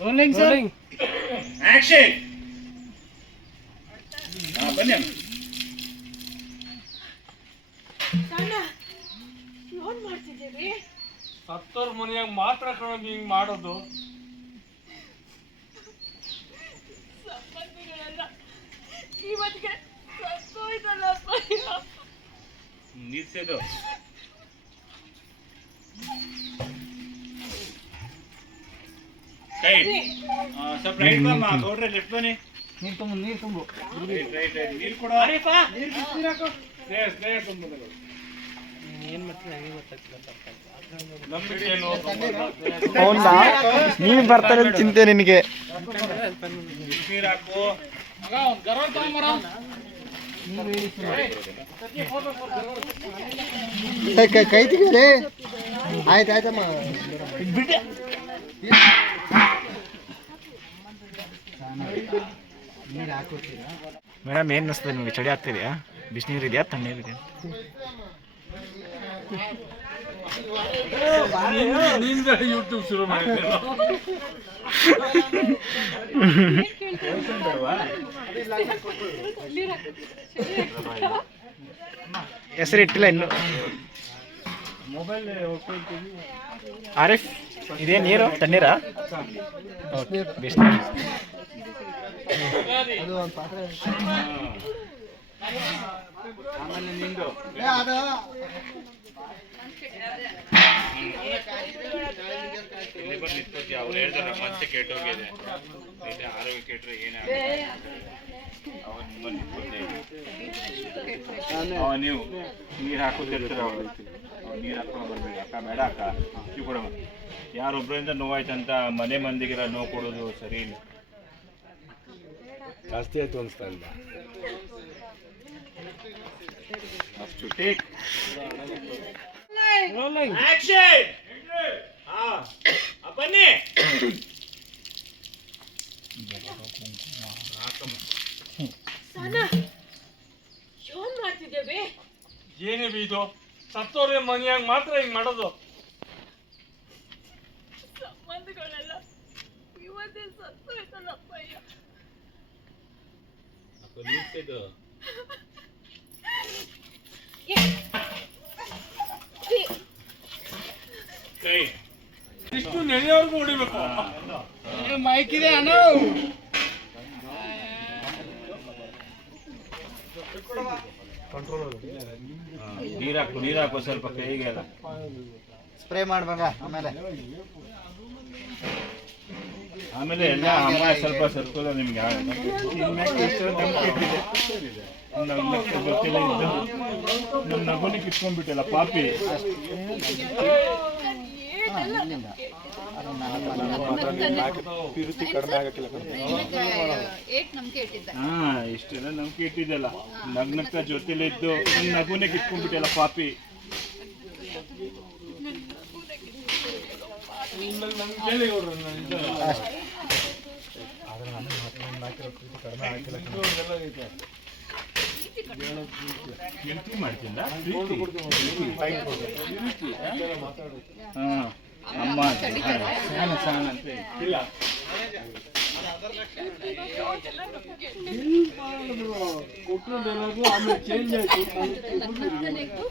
Rolling sir action ಹಾ ಬನ್ನಿ. ಏನ್ ಮಾಡ್ತಿದ್ದೀರಿ? ಸತ್ತೋರ್ ಮನೆಯಾಗ ಮಾತ್ರ ಕಣ ಹಿಂಗ್ ಮಾಡೋದು. ಇವತ್ತಿಗೆ ಸತ್ತೋಯ್ತಲ್ಲಪ್ಪ ಅಯ್ಯೋ. ನಿಲ್ಸಿದ್ದು ಆ, ಸ್ವಲ್ಪ ರೈಟ್ ಬಮ್ಮ ಗೌಡ್ರೆ ಲೆಫ್ಟ್ ಬನ್ನಿ. ನೀರು ತುಂಬ ನೀರು ತುಂಬು. ರೈಟ್ ರೈಟ್ ರೈಟ್ ನೀರು ಕೊಡು. ಶ್ರೇಯಸ್ ಶ್ರೇಯಸ್ ಒಂದು ಏನ್ ಮಾಡ್ತೀನಿ ಹಂಗೆ ಗೊತ್ತಾಗ್ತಿಲ್ಲ ನಂಬಿಕೆ ಏನು? ಹೌದಾ? ನೀನ್ ಬರ್ತಾರೆ ಅಂತ ಚಿಂತೆ ನಿನಗೆ. ನೀರು ಹಾಕು. ಕೈ ತೆಗೀರಿ ಆಯ್ತು ಆಯ್ತಮ್ಮ. ಮೇಡಮ್ ಏನು ಅನಿಸ್ತದೆ ನಿಮಗೆ? ಚಳಿ ಆಗ್ತಿದೆಯಾ? ಬಿಸಿನೀರು ಇದೆಯಾ? ತಣ್ಣೀರಿದೆಯಾ ಯೂಟ್ಯೂಬ್ ಇಟ್ಟಿಲ್ಲ ಇನ್ನು. ಮೊಬೈಲ್ ಆರಿಫ್ ಇದೇ ನೀರು? ತಣ್ಣೀರಾ? ನಿಂದು ಇಲ್ಲಿ ಬಂದು ನಿಂತ್ಕೊತೀಯ ಅವ್ರು ಹೇಳ್ತಾರೆ ಕೆಟ್ಟೋಗಿದೆ ನೀರು. ನೀರು ಹಾಕೊಂಡು ಬರ್ಬೇಕು ಅಕ್ಕ, ಬೇಡ ಅಕ್ಕ. ಕೊಡಮ್ಮ ಯಾರೊಬ್ಬರಿಂದ ನೋವಾಯ್ತಂತ ಮನೆ ಮಂದಿಗೆಲ್ಲ ನೋವು ಕೊಡೋದು ಸರಿ ಇಲ್ಲ. ಜಾಸ್ತಿ ಆಯ್ತು ಅನ್ಸ್ತಾ ಇಲ್ಲ ಅಷ್ಟು ಟೇಕ್ ರೋಲಿಂಗ್ ಆಕ್ಷನ್ ಹಾ ಬನ್ನಿ. ಏನೇ ಬಿ? ಮಾಡ್ತಿದ್ದೇವೆ ಏನೇ ಇದು? ಸತ್ತೋರ ಮನೆಯಾಗ ಮಾತ್ರ ಹಿಂಗ್ ಮಾಡೋದು. ಏ, ಕೈ ಇಷ್ಟು ನೆನೆಯವ್ರಿಗೂ ಹೊಡಿಬೇಕು ಮೈಕ್ ಇದೆ ಅಣ್ಣ ನೀರು ಹಾಕು ನೀರು ಹಾಕು ಸ್ವಲ್ಪ ಕೈಗೆಲ್ಲ ಸ್ಪ್ರೇ ಮಾಡ್ಬಂಗ ಆಮೇಲೆ. ಆಮೇಲೆ ಎಲ್ಲ ಅಮ್ಮ ಸ್ವಲ್ಪ ಸರ್ಕುಲ ನಿಮ್ಗೆ ನಮ್ಮ ನಗುನಿ ಕಿತ್ಕೊಂಡ್ಬಿಟ್ಟಲ್ಲ ಪಾಪಿ. ಹಾ, ಇಷ್ಟೆಲ್ಲ ನಂಬಿಕೆ ಇಟ್ಟಿದ್ದಲ್ಲ. ನಗ್ನಕ್ಕ ಜೊತೆಲಿದ್ದು ನನ್ನ ನಗುನೇ ಕಿತ್ಕೊಂಡ್ಬಿಟ್ಟಲ್ಲ ಪಾಪಿ ನಮ್ಗೆ ಕೇಳಿ ಕೊಡ್ರಿ ನಾನು ಇದು ಎಂಟ್ರಿ ಮಾಡ್ತಿಲ್ಲ ಹಾ ಅಮ್ಮ ಅಂತ. ಇಲ್ಲ ಆಮೇಲೆ ಚೇಂಜ್ ಆಯ್ತು